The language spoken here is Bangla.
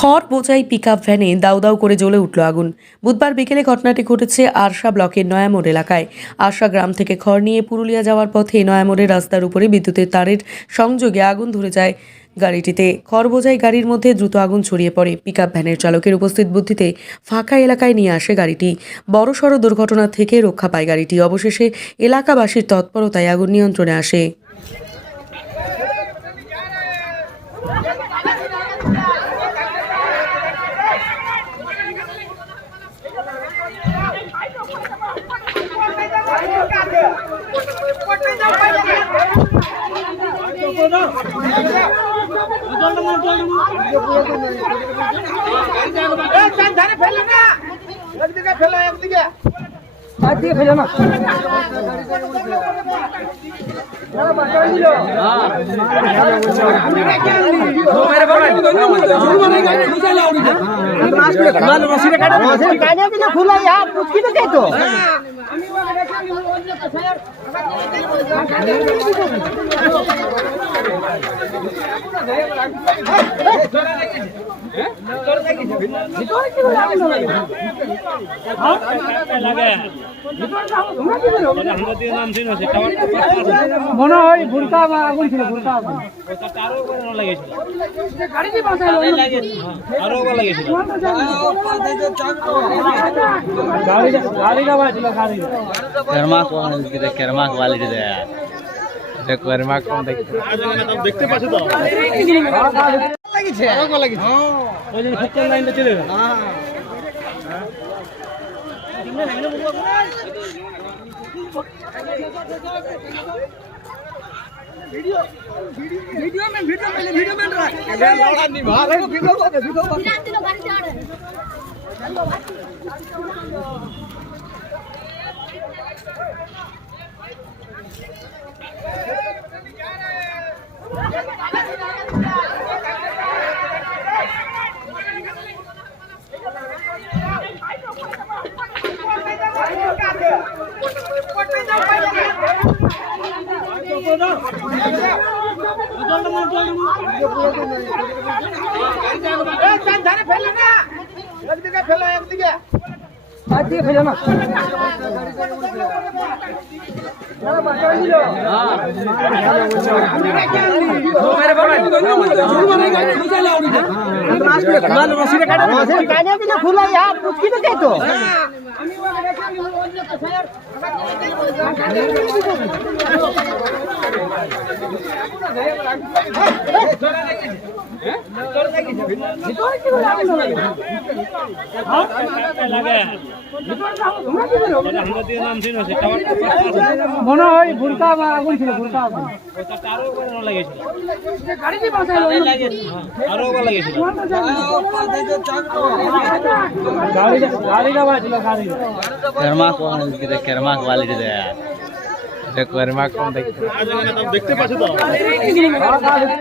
খড় বোঝাই পিকআপ ভ্যানে দাউ দাউ করে জ্বলে উঠল আগুন। বুধবার বিকেলে ঘটনাটি ঘটেছে আরশা ব্লকের নয়ামোড় এলাকায়। আরশা গ্রাম থেকে খড় নিয়ে পুরুলিয়া যাওয়ার পথে নয়ামোড়ের রাস্তার উপরে বিদ্যুতের তারের সংযোগে আগুন ধরে যায় গাড়িটিতে। খড় বোঝাই গাড়ির মধ্যে দ্রুত আগুন ছড়িয়ে পড়ে। পিকআপ ভ্যানের চালকের উপস্থিত বুদ্ধিতে ফাঁকা এলাকায় নিয়ে আসে গাড়িটি। বড়সড় দুর্ঘটনা থেকে রক্ষা পায় গাড়িটি। অবশেষে এলাকাবাসীর তৎপরতায় আগুন নিয়ন্ত্রণে আসে। মনে হয় ভুলটা আগুন ছিল, ভুলটা আগুন কেরমাক ওয়ালিটি দেয় কেরমাক দেখতে পাচ্ছ তো মনে হয় ভুলটা আগুন ছিল, ভুলটা আগুন কেরমাক ওয়ালিটি দেয় কেরমাক দেখতে পাচ্ছ তো